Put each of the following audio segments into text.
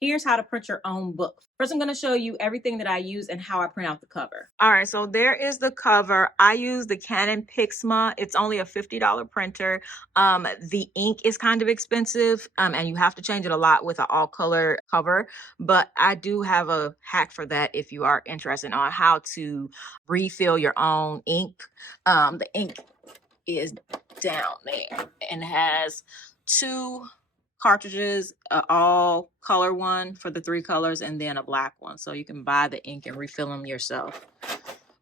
Here's how to print your own book. First, I'm going to show you everything that I use and how I print out the cover. All right, so there is the cover. I use the Canon Pixma. It's only a $50 printer. The ink is kind of expensive, and you have to change it a lot with an all color cover. But I do have a hack for that if you are interested on how to refill your own ink. The ink is down there and has two cartridges, all color one for the 3 colors, and then a black one, so you can buy the ink and refill them yourself.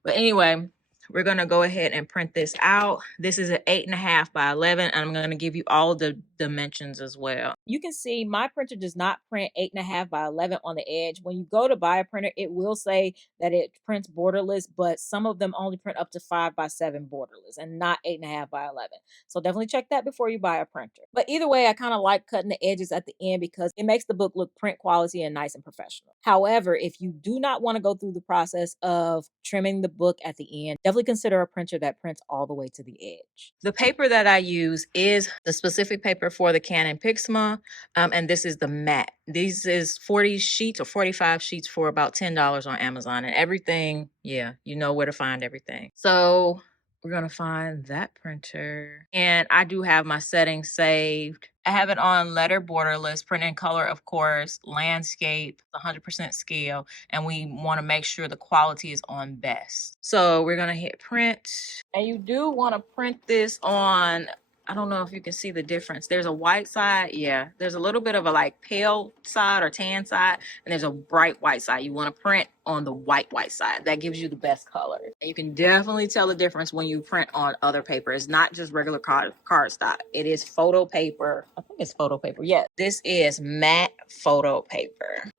But anyway, we're gonna go ahead and print this out. This is an 8.5 by 11, and I'm gonna give you all the dimensions as well. You can see my printer does not print 8.5 by 11 on the edge. When you go to buy a printer, it will say that it prints borderless, but some of them only print up to 5 by 7 borderless and not 8.5 by 11. So definitely check that before you buy a printer. But either way, I kind of like cutting the edges at the end because it makes the book look print quality and nice and professional. However, if you do not want to go through the process of trimming the book at the end, definitely consider a printer that prints all the way to the edge. The paper that I use is the specific paper for the Canon Pixma, and this is the matte. This is 40 sheets or 45 sheets for about $10 on Amazon, and everything, yeah, you know where to find everything. So we're gonna find that printer, and I do have my settings saved. I have it on letter borderless, print in color, of course, landscape, 100% scale, and we want to make sure the quality is on best. So we're gonna hit print, and you do want to print this on, I don't know if you can see the difference. There's a white side. Yeah, there's a little bit of a like pale side or tan side, and there's a bright white side. You want to print on the white side. That gives you the best color. And you can definitely tell the difference when you print on other paper. It's not just regular cardstock. It is photo paper. I think it's photo paper. Yes, this is matte photo paper.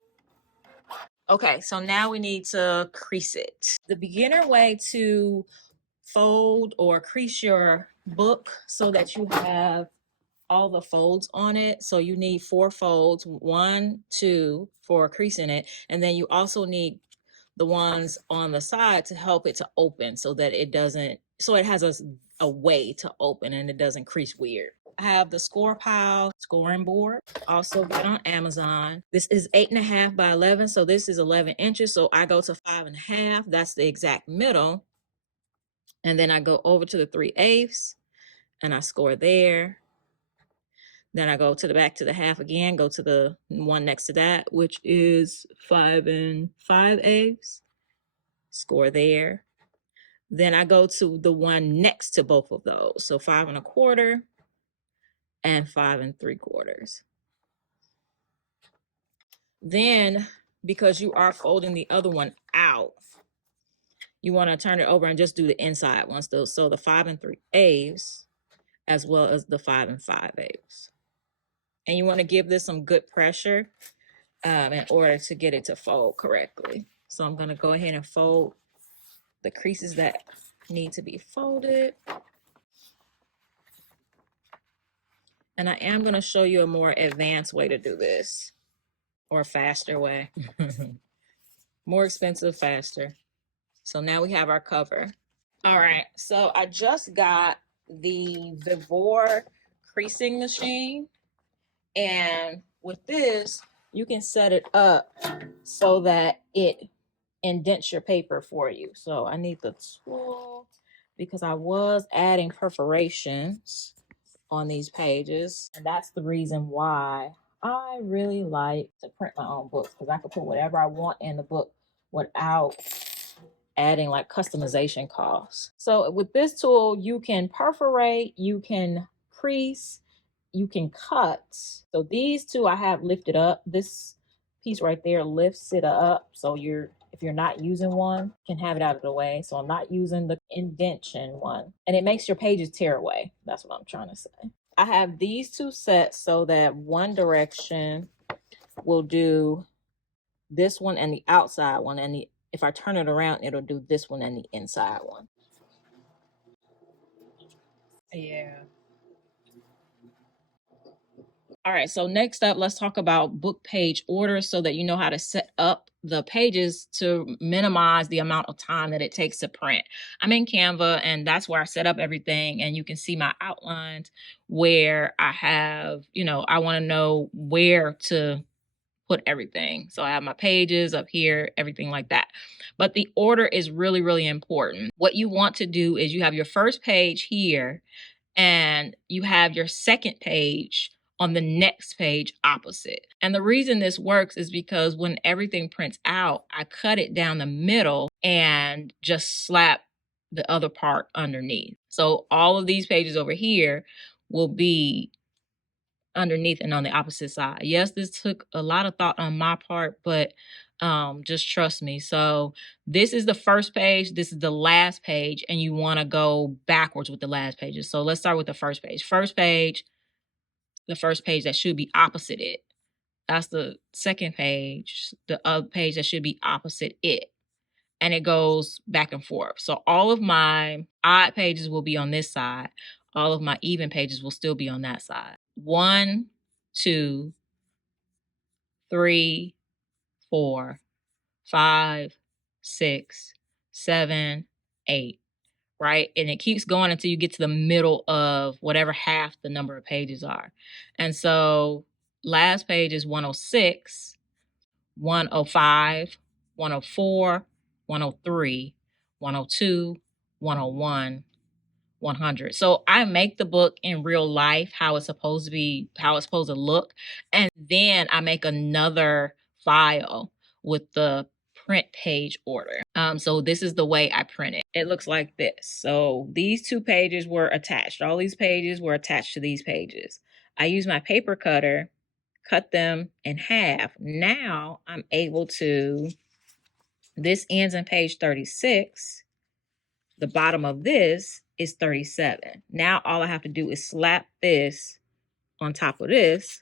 Okay, so now we need to crease it. The beginner way to fold or crease your book so that you have all the folds on it. So you need 4 folds, 1, 2 for creasing it, and then you also need the ones on the side to help it to open so that it doesn't, so it has a way to open and it doesn't crease weird. I have the Score Pile scoring board, also get on Amazon. This is 8.5 by 11, so this is 11 inches. So I go to 5.5, that's the exact middle. And then I go over to the 3/8 and I score there. Then I go to the back to the half again, go to the one next to that, which is 5 5/8, score there. Then I go to the one next to both of those. So 5 1/4 and 5 3/4. Then, because you are folding the other one out, you want to turn it over and just do the inside ones. So the 5 3/8 as well as the 5 5/8. And you want to give this some good pressure in order to get it to fold correctly. So I'm going to go ahead and fold the creases that need to be folded. And I am going to show you a more advanced way to do this, or a faster way. More expensive, faster. So now we have our cover. All right, so I just got the Vivore creasing machine. And with this, you can set it up so that it indents your paper for you. So I need the tool because I was adding perforations on these pages. And that's the reason why I really like to print my own books, because I can put whatever I want in the book without adding like customization costs. So with this tool, you can perforate, you can crease, you can cut. So these two I have lifted up. This piece right there lifts it up. So if you're not using one, you can have it out of the way. So I'm not using the indentation one. And it makes your pages tear away. That's what I'm trying to say. I have these two sets so that one direction will do this one and the outside one, and if I turn it around, it'll do this one and the inside one. Yeah. All right, so next up, let's talk about book page order so that you know how to set up the pages to minimize the amount of time that it takes to print. I'm in Canva, and that's where I set up everything, and you can see my outlines where I have, I want to know where to put everything. So I have my pages up here, everything like that. But the order is really, really important. What you want to do is you have your first page here and you have your second page on the next page opposite. And the reason this works is because when everything prints out, I cut it down the middle and just slap the other part underneath. So all of these pages over here will be underneath and on the opposite side. Yes, this took a lot of thought on my part, but just trust me. So this is the first page, this is the last page, and you want to go backwards with the last pages. So let's start with the first page. First page, the first page that should be opposite it. That's the second page, the other page that should be opposite it. And it goes back and forth. So all of my odd pages will be on this side. All of my even pages will still be on that side. 1, 2, 3, 4, 5, 6, 7, 8, right? And it keeps going until you get to the middle of whatever half the number of pages are. And so last page is 106, 105, 104, 103, 102, 101, 100. So I make the book in real life, how it's supposed to be, how it's supposed to look. And then I make another file with the print page order. So this is the way I print it. It looks like this. So these two pages were attached. All these pages were attached to these pages. I use my paper cutter, cut them in half. Now I'm able to, this ends in page 36. The bottom of this is 37. Now all I have to do is slap this on top of this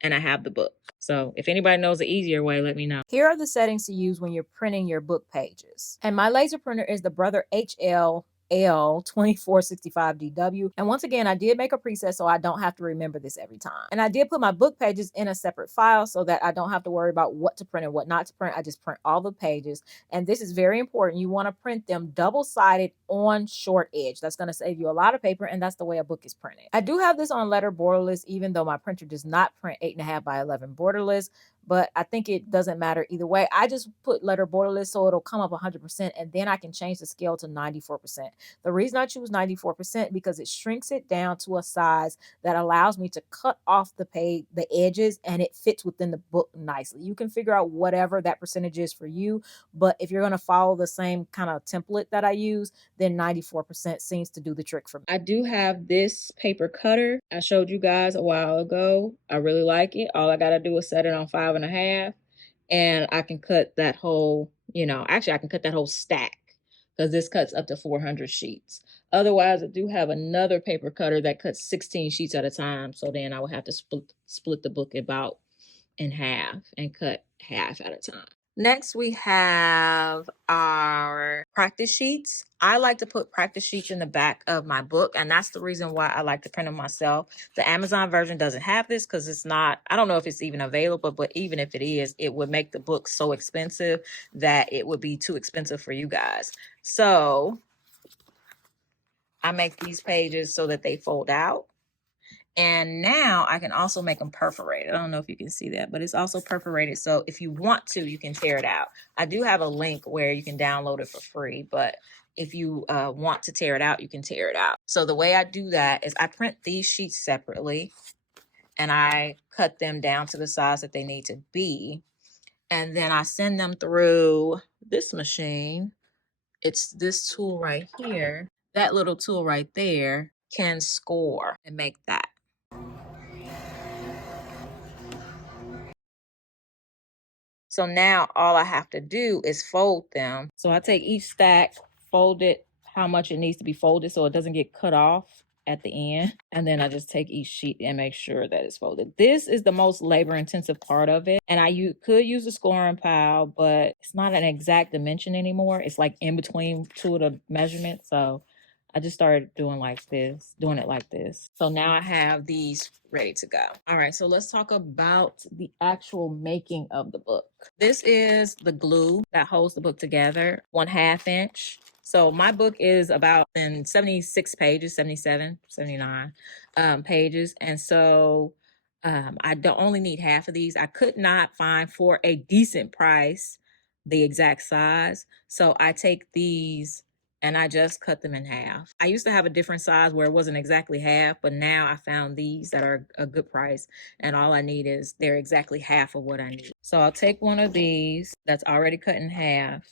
and I have the book. So if anybody knows the easier way, let me know. Here are the settings to use when you're printing your book pages. And my laser printer is the Brother HL L2465DW. And once again, I did make a preset so I don't have to remember this every time. And I did put my book pages in a separate file so that I don't have to worry about what to print and what not to print. I just print all the pages. And this is very important. You want to print them double-sided on short edge. That's going to save you a lot of paper, and that's the way a book is printed. I do have this on letter borderless, even though my printer does not print 8.5 by 11 borderless. But I think it doesn't matter either way. I just put letter borderless so it'll come up 100%, and then I can change the scale to 94%. The reason I choose 94% because it shrinks it down to a size that allows me to cut off the page, the edges, and it fits within the book nicely. You can figure out whatever that percentage is for you, but if you're going to follow the same kind of template that I use, then 94% seems to do the trick for me. I do have this paper cutter I showed you guys a while ago. I really like it. All I got to do is set it on 5.5, and I can cut that whole, actually I can cut that whole stack because this cuts up to 400 sheets. Otherwise, I do have another paper cutter that cuts 16 sheets at a time. So then I would have to split the book about in half and cut half at a time. Next, we have our practice sheets. I like to put practice sheets in the back of my book, and that's the reason why I like to print them myself. The Amazon version doesn't have this because it's not, I don't know if it's even available, but even if it is, it would make the book so expensive that it would be too expensive for you guys. So I make these pages so that they fold out. And now I can also make them perforated. I don't know if you can see that, but it's also perforated. So if you want to, you can tear it out. I do have a link where you can download it for free, but if you want to tear it out, you can tear it out. So the way I do that is I print these sheets separately and I cut them down to the size that they need to be. And then I send them through this machine. It's this tool right here. That little tool right there can score and make that. So now all I have to do is fold them. So I take each stack, fold it how much it needs to be folded so it doesn't get cut off at the end. And then I just take each sheet and make sure that it's folded. This is the most labor intensive part of it. And I could use a scoring pile, but it's not an exact dimension anymore. It's like in between two of the measurements. So I just started doing it like this. So now I have these ready to go. All right, so let's talk about the actual making of the book. This is the glue that holds the book together, 1/2 inch. So my book is about 76 pages, 77, 79 pages. And so I don't only need half of these. I could not find for a decent price the exact size. So I take these and I just cut them in half. I used to have a different size where it wasn't exactly half, but now I found these that are a good price. And all I need is they're exactly half of what I need. So I'll take one of these that's already cut in half,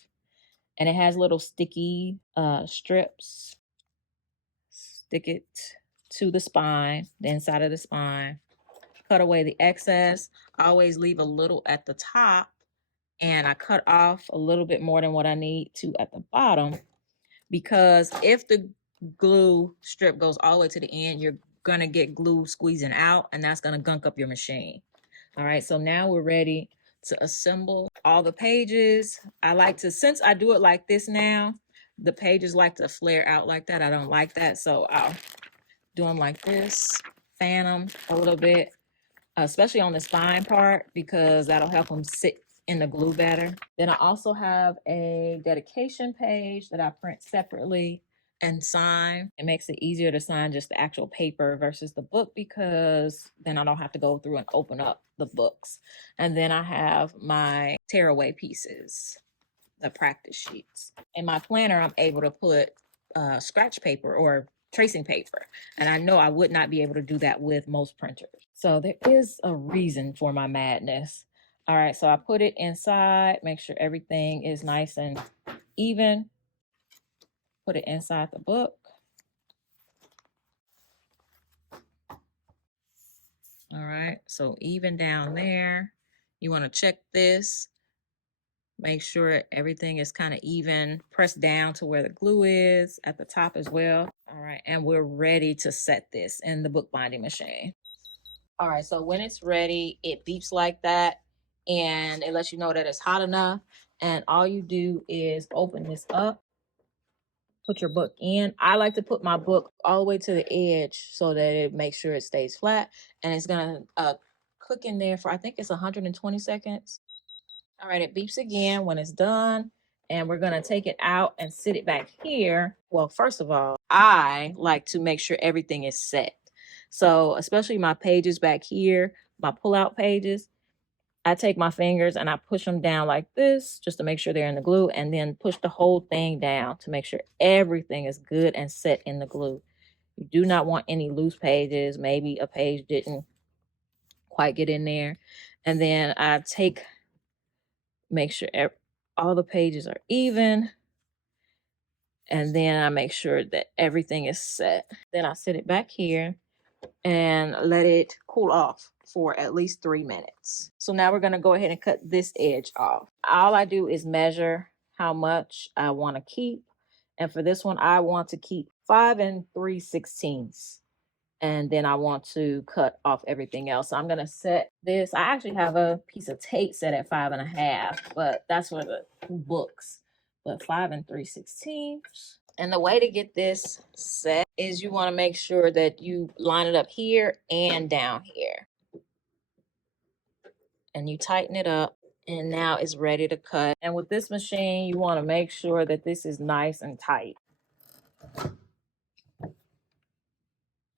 and it has little sticky strips. Stick it to the spine, the inside of the spine. Cut away the excess. I always leave a little at the top, and I cut off a little bit more than what I need to at the bottom, because if the glue strip goes all the way to the end, you're gonna get glue squeezing out, and that's gonna gunk up your machine. All right, so now we're ready to assemble all the pages. I like to, since I do it like this now, the pages like to flare out like that. I don't like that, so I'll do them like this, fan them a little bit, especially on the spine part, because that'll help them sit in the glue better. Then I also have a dedication page that I print separately and sign. It makes it easier to sign just the actual paper versus the book, because then I don't have to go through and open up the books. And then I have my tearaway pieces, the practice sheets. In my planner, I'm able to put scratch paper or tracing paper, and I know I would not be able to do that with most printers. So there is a reason for my madness. All right, so I put it inside, make sure everything is nice and even. Put it inside the book. All right, so even down there. You want to check this. Make sure everything is kind of even. Press down to where the glue is at the top as well. All right, and we're ready to set this in the bookbinding machine. All right, so when it's ready, it beeps like that, and it lets you know that it's hot enough. And all you do is open this up, put your book in. I like to put my book all the way to the edge so that it makes sure it stays flat. And it's gonna cook in there for, I think it's 120 seconds. All right, it beeps again when it's done, and we're gonna take it out and sit it back here. Well, first of all, I like to make sure everything is set. So especially my pages back here, my pull-out pages, I take my fingers and I push them down like this just to make sure they're in the glue, and then push the whole thing down to make sure everything is good and set in the glue. You do not want any loose pages. Maybe a page didn't quite get in there. And then I make sure all the pages are even, and then I make sure that everything is set. Then I sit it back here and let it cool off for at least 3 minutes. So now we're gonna go ahead and cut this edge off. All I do is measure how much I want to keep. And for this one, I want to keep 5 3/16. And then I want to cut off everything else. So I'm gonna set this. I actually have a piece of tape set at 5.5, but that's for the books. But 5 3/16. And the way to get this set is you want to make sure that you line it up here and down here. And you tighten it up, and now it's ready to cut. And with this machine, you want to make sure that this is nice and tight.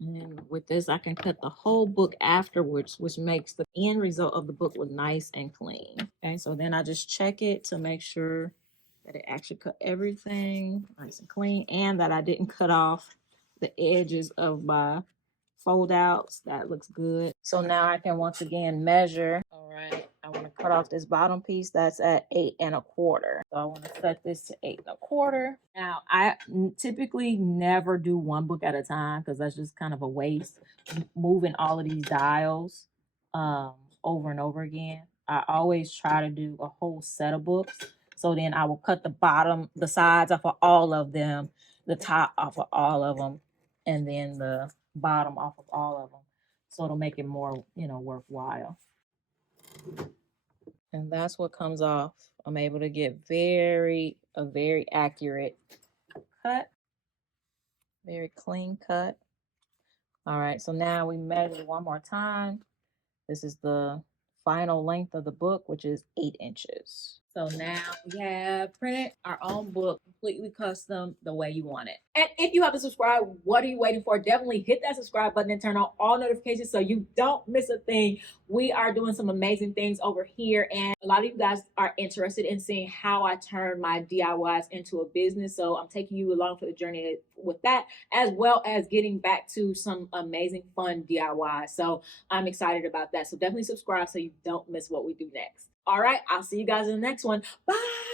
And with this, I can cut the whole book afterwards, which makes the end result of the book look nice and clean. Okay, so then I just check it to make sure that it actually cut everything nice and clean, and that I didn't cut off the edges of my fold outs. That looks good. So now I can once again measure. All right, I want to cut off this bottom piece that's at 8 1/4. So I want to set this to 8 1/4. Now I typically never do one book at a time, because that's just kind of a waste, moving all of these dials over and over again. I always try to do a whole set of books. So then I will cut the sides off of all of them, the top off of all of them, and then the bottom off of all of them. So it'll make it more, worthwhile. And that's what comes off. I'm able to get a very accurate cut, very clean cut. All right, so now we measure one more time. This is the final length of the book, which is 8 inches. So now we have printed our own book, completely custom the way you want it. And if you haven't subscribed, what are you waiting for? Definitely hit that subscribe button and turn on all notifications so you don't miss a thing. We are doing some amazing things over here, and a lot of you guys are interested in seeing how I turn my DIYs into a business. So I'm taking you along for the journey with that, as well as getting back to some amazing fun DIYs. So I'm excited about that. So definitely subscribe so you don't miss what we do next. All right, I'll see you guys in the next one. Bye.